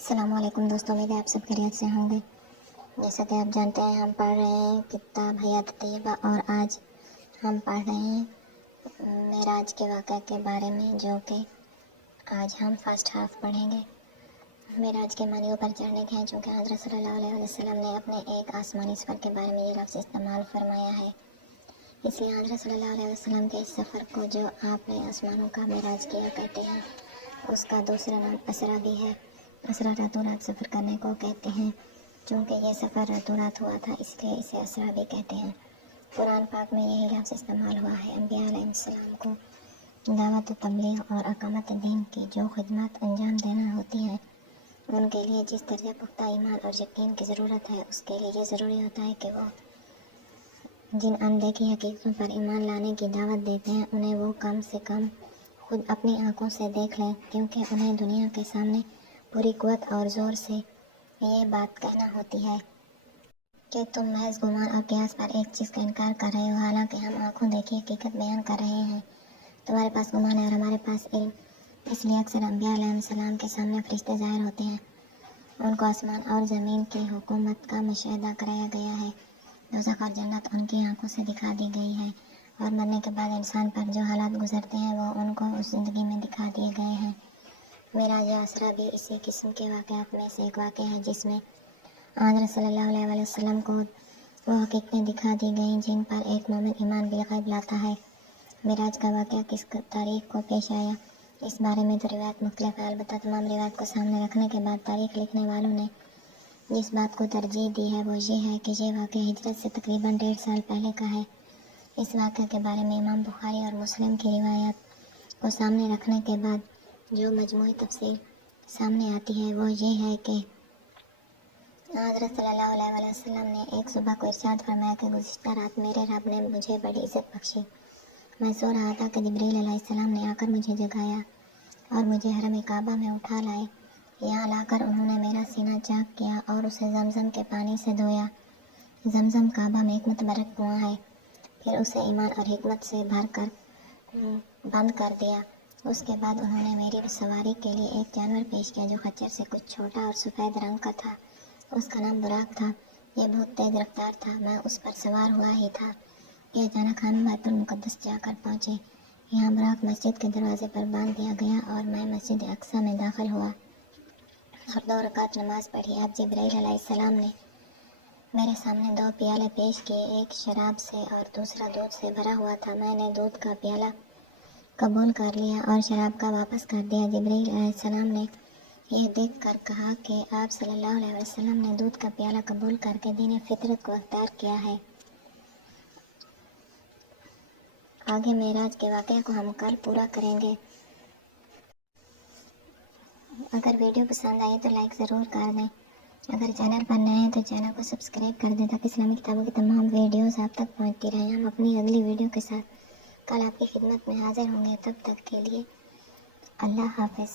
السلام علیکم دوستوں، امید ہے آپ سب خیریت سے ہوں گے۔ جیسا کہ آپ جانتے ہیں ہم پڑھ رہے ہیں کتاب حیات طیبہ، اور آج ہم پڑھ رہے ہیں معراج کے واقعہ کے بارے میں، جو کہ آج ہم فرسٹ ہاف پڑھیں گے۔ معراج کے معنی اوپر چڑھنے کے ہیں، چونکہ حضرت صلی اللہ علیہ وسلم نے اپنے ایک آسمانی سفر کے بارے میں یہ لفظ استعمال فرمایا ہے، اس لیے حضرت صلی اللہ علیہ وسلم کے اس سفر کو جو آپ نے آسمانوں کا معراج کیا کہتے ہیں، اس کا دوسرا نام اسرا بھی ہے۔ اسرا راتوں رات سفر کرنے کو کہتے ہیں، چونکہ یہ سفر راتوں رات ہوا تھا اس لیے اسے اسرا بھی کہتے ہیں۔ قرآن پاک میں یہی لفظ استعمال ہوا ہے۔ انبیاء علیہ السلام کو دعوت و تبلیغ اور اقامت دین کی جو خدمات انجام دینا ہوتی ہیں، ان کے لیے جس درجہ پختہ ایمان اور یقین کی ضرورت ہے، اس کے لیے یہ ضروری ہوتا ہے کہ وہ جن اندیکھی حقیقتوں پر ایمان لانے کی دعوت دیتے ہیں، انہیں وہ کم سے کم خود اپنی آنکھوں سے دیکھ لیں، کیونکہ انہیں دنیا کے سامنے پوری قوت اور زور سے یہ بات کہنا ہوتی ہے کہ تم محض گمان اور قیاس پر ایک چیز کا انکار کر رہے ہو، حالانکہ ہم آنکھوں دیکھی حقیقت بیان کر رہے ہیں۔ تمہارے پاس گمان ہے اور ہمارے پاس علم، اس لیے اکثر انبیاء علیہ السلام کے سامنے فرشتے ظاہر ہوتے ہیں، ان کو آسمان اور زمین کی حکومت کا مشاہدہ کرایا گیا ہے، دوزخ اور جنت ان کی آنکھوں سے دکھا دی گئی ہے، اور مرنے کے بعد انسان پر جو حالات گزرتے ہیں وہ ان کو اس زندگی میں دکھا دیے گئے ہیں۔ معراج یا اسرا بھی اسی قسم کے واقعات میں سے ایک واقعہ ہے، جس میں حضرت صلی اللہ علیہ وسلم کو وہ حقیقتیں دکھا دی گئیں جن پر ایک مومن ایمان بالغیب لاتا ہے۔ معراج کا واقعہ کس تاریخ کو پیش آیا، اس بارے میں تو روایت مختلف ہے، البتہ تمام روایت کو سامنے رکھنے کے بعد تاریخ لکھنے والوں نے جس بات کو ترجیح دی ہے وہ یہ ہے کہ یہ واقعہ ہجرت سے تقریباً 1.5 سال پہلے کا ہے۔ اس واقعہ کے بارے میں امام بخاری اور مسلم کی روایات کو سامنے رکھنے کے بعد جو مجموعی تفصیل سامنے آتی ہے وہ یہ ہے کہ حضرت صلی اللہ علیہ وسلم نے ایک صبح کو ارشاد فرمایا کہ گزشتہ رات میرے رب نے مجھے بڑی عزت بخشی، میں سو رہا تھا کہ جبریل علیہ السلام نے آ کر مجھے جگایا اور مجھے حرم کعبہ میں اٹھا لائے، یہاں لا کر انہوں نے میرا سینہ چاک کیا اور اسے زمزم کے پانی سے دھویا۔ زمزم کعبہ میں ایک متبرک کنواں ہے، پھر اسے ایمان اور حکمت سے بھر کر بند کر دیا۔ اس کے بعد انہوں نے میری سواری کے لیے ایک جانور پیش کیا جو خچر سے کچھ چھوٹا اور سفید رنگ کا تھا، اس کا نام براق تھا، یہ بہت تیز رفتار تھا۔ میں اس پر سوار ہوا ہی تھا کہ اچانک ہم بیت المقدس جا کر پہنچے، یہاں براق مسجد کے دروازے پر باندھ دیا گیا اور میں مسجد اقصیٰ میں داخل ہوا اور 2 رکعت نماز پڑھی۔ اب جبرائیل علیہ السلام نے میرے سامنے 2 پیالے پیش کیے، ایک شراب سے اور دوسرا دودھ سے بھرا ہوا تھا۔ میں نے دودھ کا پیالہ قبول کر لیا اور شراب کا واپس کر دیا۔ جبرائیل علیہ السلام نے یہ دیکھ کر کہا کہ آپ صلی اللہ علیہ وسلم نے دودھ کا پیالہ قبول کر کے دین فطرت کو اختیار کیا ہے۔ آگے معراج کے واقعہ کو ہم کل پورا کریں گے۔ اگر ویڈیو پسند آئے تو لائک ضرور کر دیں، اگر چینل پر نئے ہیں تو چینل کو سبسکرائب کر دیں تاکہ اسلامی کتابوں کی تمام ویڈیوز آپ تک پہنچتی رہیں۔ ہم اپنی اگلی ویڈیو کے ساتھ کل آپ کی خدمت میں حاضر ہوں گے، تب تک کے لیے اللہ حافظ۔